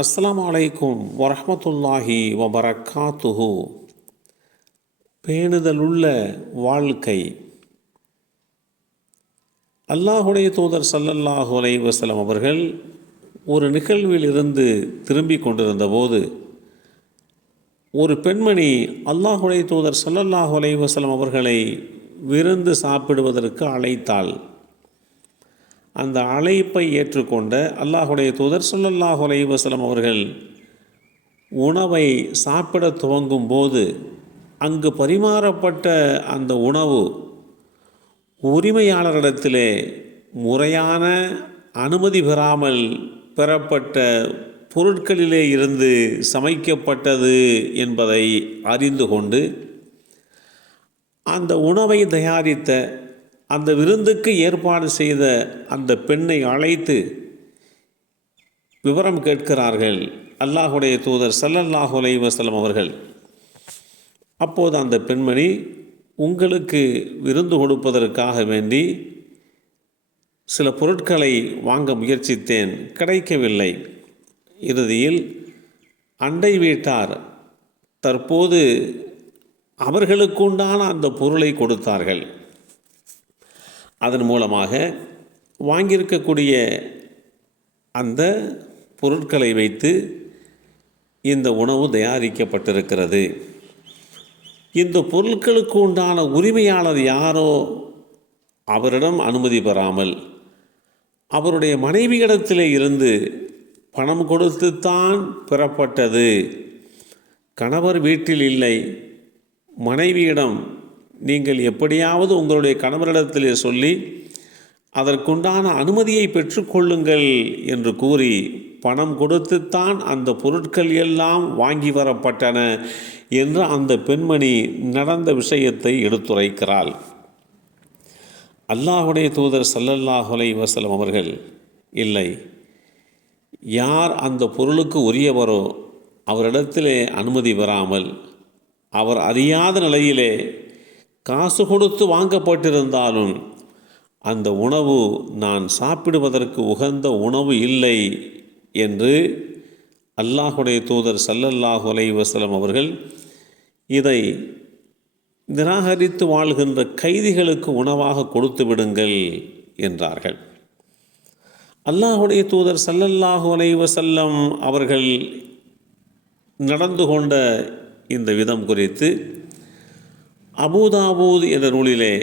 அஸ்ஸலாமு அலைக்கும் வரஹ்மத்துல்லாஹி வபரக்காத்துஹு. பேணுதலுள்ள வாழ்க்கை. அல்லாஹுடைய தூதர் ஸல்லல்லாஹு அலைஹி வஸல்லம் அவர்கள் ஒரு நிகழ்வில் இருந்து திரும்பி கொண்டிருந்த போது ஒரு பெண்மணி அல்லாஹுடைய தூதர் ஸல்லல்லாஹு அலைஹி வஸல்லம் அவர்களை விருந்து சாப்பிடுவதற்கு அழைத்தாள். அந்த அழைப்பை ஏற்றுக்கொண்ட அல்லாஹுடைய தூதர் ஸல்லல்லாஹு அலைஹி வஸல்லம் அவர்கள் உணவை சாப்பிட துவங்கும் போது அங்கு பரிமாறப்பட்ட அந்த உணவு உரிமையாளரிடத்திலே முறையான அனுமதி பெறாமல் பெறப்பட்ட பொருட்களிலே இருந்து சமைக்கப்பட்டது என்பதை அறிந்து கொண்டு அந்த உணவை தயாரித்த அந்த விருந்துக்கு ஏற்பாடு செய்த அந்த பெண்ணை அழைத்து விவரம் கேட்கிறார்கள் அல்லாஹுடைய தூதர் ஸல்லல்லாஹு அலைஹி வஸல்லம் அவர்கள். அப்போது அந்த பெண்மணி, உங்களுக்கு விருந்து கொடுப்பதற்காக வேண்டி சில பொருட்களை வாங்க முயற்சித்தேன், கிடைக்கவில்லை. இறுதியில் அண்டை வீட்டார் தற்போது அவர்களுக்குண்டான அந்த பொருளை கொடுத்தார்கள். அதன் மூலமாக வாங்கியிருக்கக்கூடிய அந்த பொருட்களை வைத்து இந்த உணவு தயாரிக்கப்பட்டிருக்கிறது. இந்த பொருட்களுக்கு உண்டான உரிமையாளர் யாரோ அவரிடம் அனுமதி பெறாமல் அவருடைய மனைவியிடத்திலே இருந்து பணம் கொடுத்துத்தான் பெறப்பட்டது. கணவர் வீட்டில் இல்லை. மனைவியிடம், நீங்கள் எப்படியாவது உங்களுடைய கணவரிடத்திலே சொல்லி அதற்குண்டான அனுமதியை பெற்றுக்கொள்ளுங்கள் என்று கூறி பணம் கொடுத்துத்தான் அந்த பொருட்கள் எல்லாம் வாங்கி வரப்பட்டன என்று அந்த பெண்மணி நடந்த விஷயத்தை எடுத்துரைக்கிறாள். அல்லாஹுடைய தூதர் ஸல்லல்லாஹு அலைஹி வஸல்லம் அவர்கள், இல்லை, யார் அந்த பொருளுக்கு உரியவரோ அவரிடத்திலே அனுமதி பெறாமல் அவர் அறியாத நிலையிலே காசு கொடுத்து வாங்கப்பட்டிருந்தாலும் அந்த உணவு நான் சாப்பிடுவதற்கு உகந்த உணவு இல்லை என்று அல்லாஹுடைய தூதர் ஸல்லல்லாஹு அலைஹி வஸல்லம் அவர்கள் இதை நிராகரித்து வாழ்கின்ற கைதிகளுக்கு உணவாக கொடுத்து விடுங்கள் என்றார்கள். அல்லாஹுடைய தூதர் ஸல்லல்லாஹு அலைஹி வஸல்லம் அவர்கள் நடந்து கொண்ட இந்த விதம் குறித்து அபூதாவூத் என்ற நூலிலே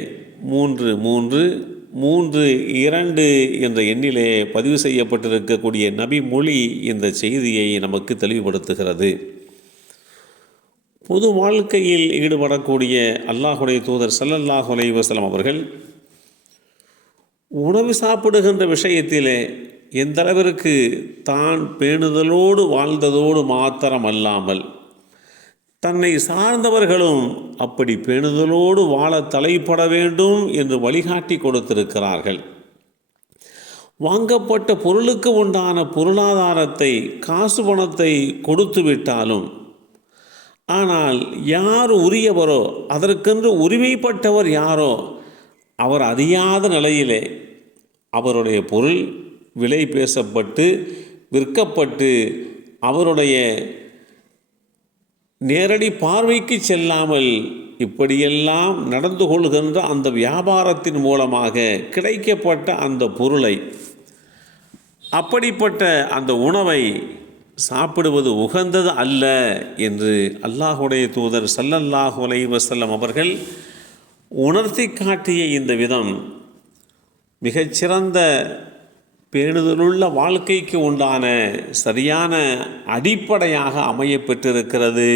332 என்ற எண்ணிலே பதிவு செய்யப்பட்டிருக்கக்கூடிய நபி மொழி இந்த செய்தியை நமக்கு தெளிவுபடுத்துகிறது. பொது வாழ்க்கையில் ஈடுபடக்கூடிய அல்லாஹுடைய தூதர் ஸல்லல்லாஹு அலைஹி வஸல்லம் அவர்கள் உணவு சாப்பிடுகின்ற விஷயத்திலே எந்த அளவிற்கு தான் பேணுதலோடு வாழ்ந்ததோடு மாத்திரமல்லாமல் தன்னை சார்ந்தவர்களும் அப்படி பேணுதலோடு வாழ தலைப்பட வேண்டும் என்று வழிகாட்டி கொடுத்திருக்கிறார்கள். வாங்கப்பட்ட பொருளுக்கு உண்டான பொருளாதாரத்தை, காசு பணத்தை கொடுத்து விட்டாலும், ஆனால் யார் உரியவரோ, அதற்கென்று உரிமைப்பட்டவர் யாரோ அவர் அறியாத நிலையிலே அவருடைய பொருள் விலை பேசப்பட்டு விற்கப்பட்டு அவருடைய நேரடி பார்வைக்கு செல்லாமல் இப்படியெல்லாம் நடந்து கொள்கின்ற அந்த வியாபாரத்தின் மூலமாக கிடைக்கப்பட்ட அந்த பொருளை, அப்படிப்பட்ட அந்த உணவை சாப்பிடுவது உகந்தது அல்ல என்று அல்லாஹுடைய தூதர் ஸல்லல்லாஹு அலைஹி வஸல்லம் அவர்கள் உணர்த்தி காட்டிய இந்த விதம் மிகச்சிறந்த பேணுதலுள்ள வாழ்க்கைக்கு உண்டான சரியான அடிப்படையாக அமைய பெற்றிருக்கிறது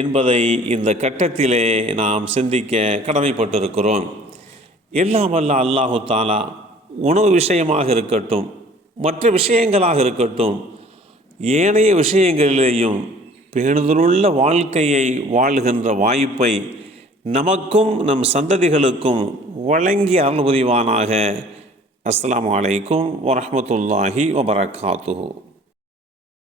என்பதை இந்த கட்டத்திலே நாம் சிந்திக்க கடமைப்பட்டிருக்கிறோம். எல்லாம் வல்ல அல்லாஹு தாலா உணவு விஷயமாக இருக்கட்டும், மற்ற விஷயங்களாக இருக்கட்டும், ஏனைய விஷயங்களிலேயும் பேணுதலுள்ள வாழ்க்கையை வாழ்கின்ற வாய்ப்பை நமக்கும் நம் சந்ததிகளுக்கும் வழங்கி அருள் புரிவானாக. அஸ்ஸலாமு அலைக்கும் வரஹ்மத்துல்லாஹி வபரக்காத்துஹு.